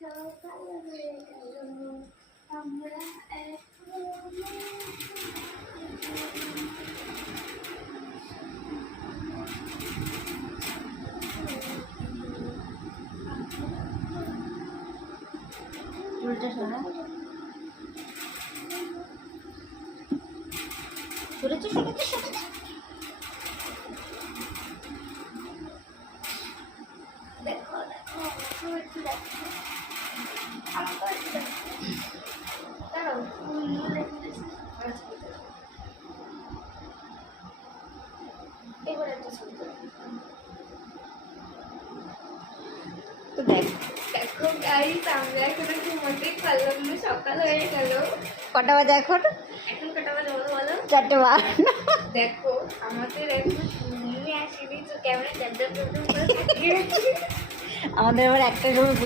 সকাল হয়ে গেল আমরা উল্টা শোনা শুনেছো শুনেছো শুনেছো দেখো দেখো একটু দেখো আমাকে একটু দেখো দাঁড়াও ফুলগুলো দেখতেছি এবার একটা ছবি তো দেখ দেখো গাইস আমরা এখন ঘুমাতেই পারলাম না সকাল হয়ে গেল কটা বাজে এখন এখন কটা বাজে বলো বলো 4:52 দেখো আমাদের এখন ঘুমিয়ে আসেনি তো ক্যামেরা ড্যাব ড্যাব ড্যাব ড্যাব করে তাকিয়ে আছে। আমাদের আবার একটা সময়